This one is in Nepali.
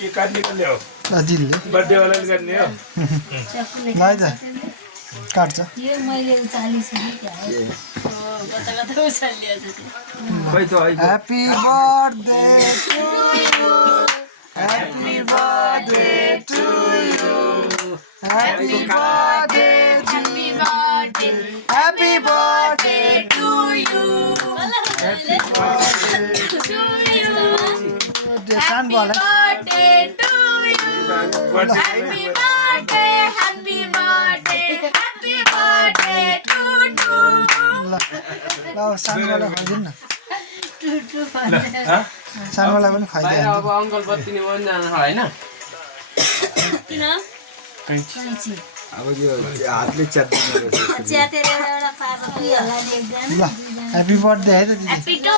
के काट्ने कसले हो दिलले बर्थडे वालाले काट्ने हो लाइ त काट्छ यो मैले उचालिसके क्या कता कता उचालिया छ खै त है happy birthday to you happy birthday to you happy birthday happy birthday happy birthday to you to you सानो बल birthday to you happy birthday happy birthday happy birthday to to ल सानोलाई खुवाइदिनु न टु टु सानोलाई पनि बाहिर खुवाइदिनु अब अङ्कल बत्तिनी पनि जानु छ होइन किन कैची अब यो हातले च्यात्दिनु रहेछ च्यातेर एउटा पार्न पुगिहाल्ला नि एकजना ल ह्यापी बर्थडे है त दिदी ह्यापी टु